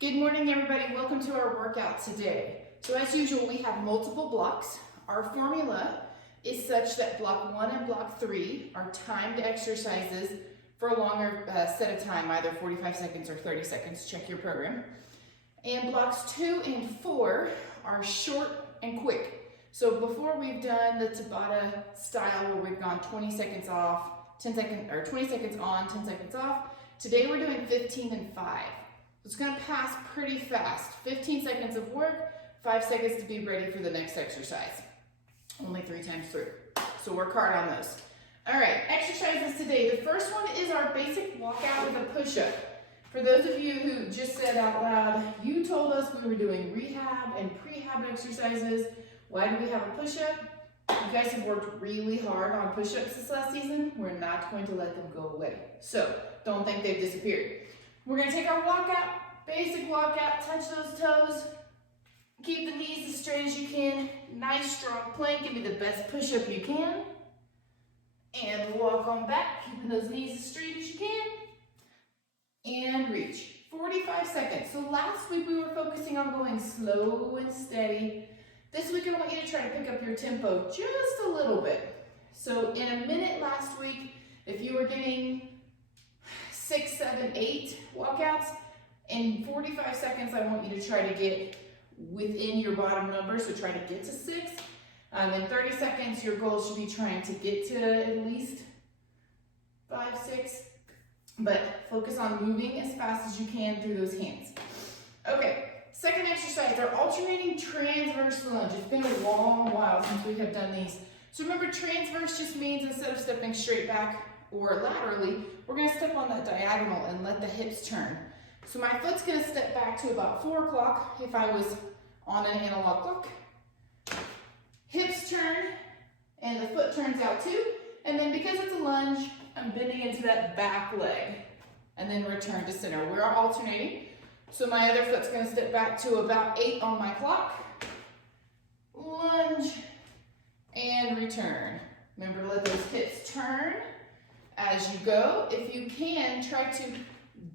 Good morning, everybody. Welcome to our workout today. So as usual, we have multiple blocks. Our formula is such that block 1 and block 3 are timed exercises for a longer set of time, either 45 seconds or 30 seconds. Check your program. And blocks 2 and 4 are short and quick. So before we've done the Tabata style where we've gone 20 seconds off, 10 seconds, or 20 seconds on, 10 seconds off, today we're doing 15 and 5. It's going to pass pretty fast. 15 seconds of work, 5 seconds to be ready for the next exercise. Only 3 times through. So work hard on those. All right, exercises today. The first one is our basic walkout with a push-up. For those of you who just said out loud, you told us we were doing rehab and prehab exercises. Why do we have a push-up? You guys have worked really hard on push-ups this last season. We're not going to let them go away. So don't think they've disappeared. We're going to take our walkout, basic walkout, touch those toes, keep the knees as straight as you can, nice strong plank, give me the best push-up you can, and walk on back, keeping those knees as straight as you can, and reach. 45 seconds. So last week we were focusing on going slow and steady. This week I want you to try to pick up your tempo just a little bit. So in a minute last week, if you were getting 6, 7, 8 walkouts, in 45 seconds I want you to try to get within your bottom number, so try to get to 6. In 30 seconds your goal should be trying to get to at least 5, 6, but focus on moving as fast as you can through those hands. Okay, second exercise, our alternating transverse lunge. It's been a long while since we have done these. So remember, transverse just means instead of stepping straight back or laterally, we're going to step on that diagonal and let the hips turn. So my foot's going to step back to about 4 o'clock if I was on an analog clock. Hips turn, and the foot turns out too. And then because it's a lunge, I'm bending into that back leg, and then return to center. We're alternating. So my other foot's going to step back to about 8 on my clock. Lunge, and return. Remember to let those hips turn as you go. If you can, try to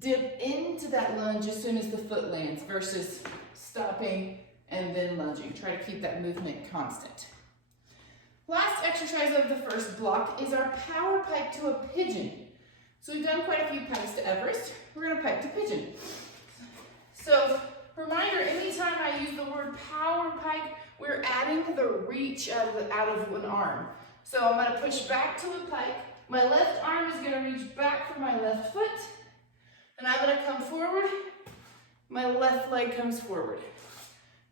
dip into that lunge as soon as the foot lands versus stopping and then lunging. Try to keep that movement constant. Last exercise of the first block is our power pike to a pigeon. So we've done quite a few pikes to Everest. We're going to pike to pigeon. So reminder, anytime I use the word power pike, we're adding the reach out of one arm. So I'm going to push back to a pike. My left arm is going to reach back for my left foot. And I'm going to come forward. My left leg comes forward.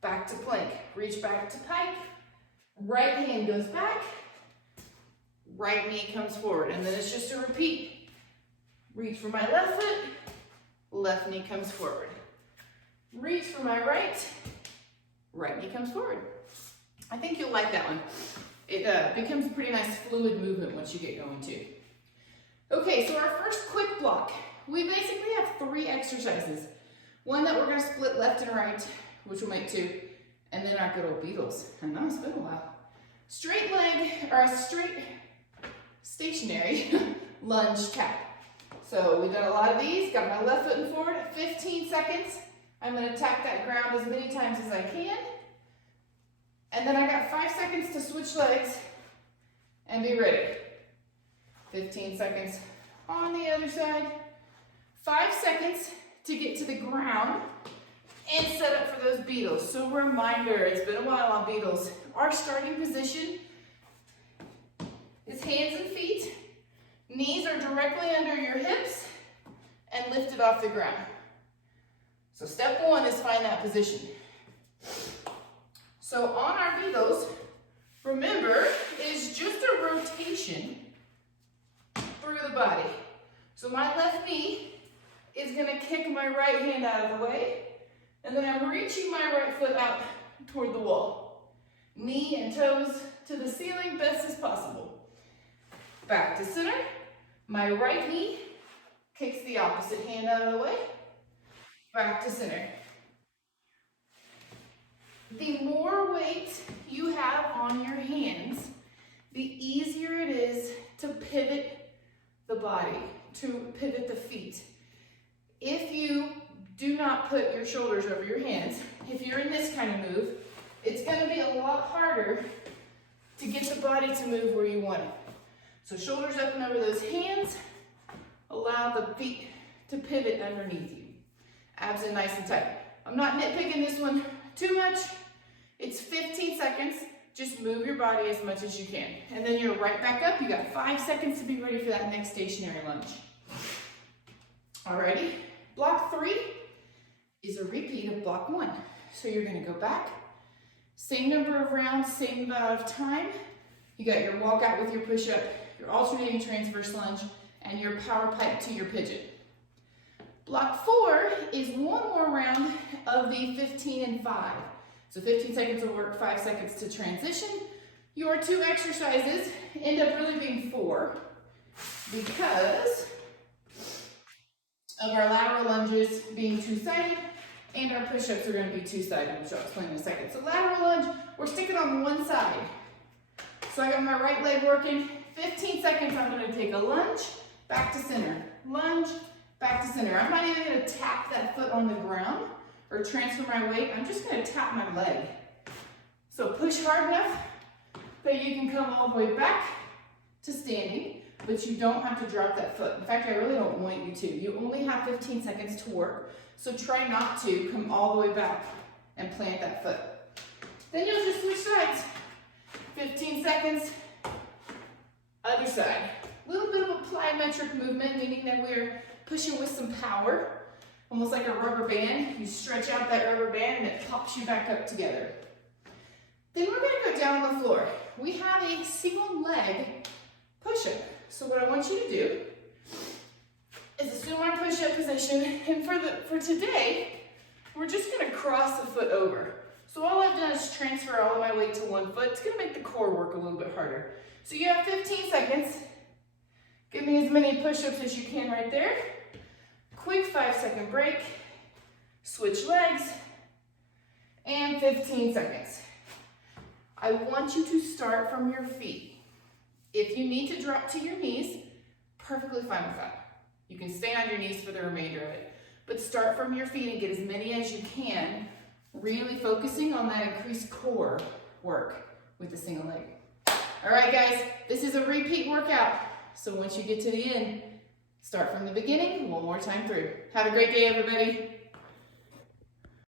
Back to plank. Reach back to pike. Right hand goes back. Right knee comes forward. And then it's just a repeat. Reach for my left foot. Left knee comes forward. Reach for my right. Right knee comes forward. I think you'll like that one. It becomes a pretty nice fluid movement once you get going too. Okay, so our first quick block. We basically have 3 exercises. One that we're going to split left and right, which will make 2, and then our good old Beatles. I know it's been a while. Straight leg, or a straight stationary lunge tap. So we've done a lot of these. Got my left foot forward at 15 seconds. I'm going to tap that ground as many times as I can. And then I got 5 seconds to switch legs and be ready. 15 seconds on the other side. 5 seconds to get to the ground and set up for those Beatles. So reminder, it's been a while on Beatles. Our starting position is hands and feet. Knees are directly under your hips and lifted off the ground. So step 1 is find that position. So on our Beatles, remember, it's just a rotation through the body. So my left knee is going to kick my right hand out of the way, and then I'm reaching my right foot out toward the wall. Knee and toes to the ceiling best as possible. Back to center. My right knee kicks the opposite hand out of the way. Back to center. The more weight you have on your hands, the easier it is to pivot the body, to pivot the feet. If you do not not put your shoulders over your hands. If you're in this kind of move, it's gonna be a lot harder to get the body to move where you want it. So shoulders up and over those hands, allow the feet to pivot underneath you. Abs in nice and tight. I'm not nitpicking this one too much. It's 15 seconds. Just move your body as much as you can. And then you're right back up. You got 5 seconds to be ready for that next stationary lunge. Alrighty, block 3 is a repeat of block 1. So you're gonna go back, same number of rounds, same amount of time. You got your walkout with your push-up, your alternating transverse lunge, and your power pipe to your pigeon. Block 4 is one more round of the 15 and 5. So 15 seconds of work, 5 seconds to transition. Your 2 exercises end up really being 4 because of our lateral lunges being 2-sided and our push-ups are going to be 2-sided, which I'll explain in a second. So lateral lunge, we're sticking on one side. So I got my right leg working. 15 seconds, I'm going to take a lunge, back to center. Lunge, back to center. I'm not even going to tap that foot on the ground or transfer my weight. I'm just going to tap my leg. So push hard enough that you can come all the way back to standing, but you don't have to drop that foot. In fact, I really don't want you to. You only have 15 seconds to work, so try not to come all the way back and plant that foot. Then you'll just switch sides. 15 seconds, other side. A little bit of a plyometric movement, meaning that we're pushing with some power, almost like a rubber band. You stretch out that rubber band and it pops you back up together. Then we're gonna go down on the floor. We have a single leg push-up. So what I want you to do is assume our push-up position, and for today, we're just gonna cross the foot over. So all I've done is transfer all of my weight to one foot. It's gonna make the core work a little bit harder. So you have 15 seconds. Give me as many push-ups as you can right there. Quick 5-second break. Switch legs. And 15 seconds. I want you to start from your feet. If you need to drop to your knees, perfectly fine with that. You can stay on your knees for the remainder of it. But start from your feet and get as many as you can, really focusing on that increased core work with the single leg. All right, guys, this is a repeat workout. So once you get to the end, start from the beginning, one more time through. Have a great day, everybody.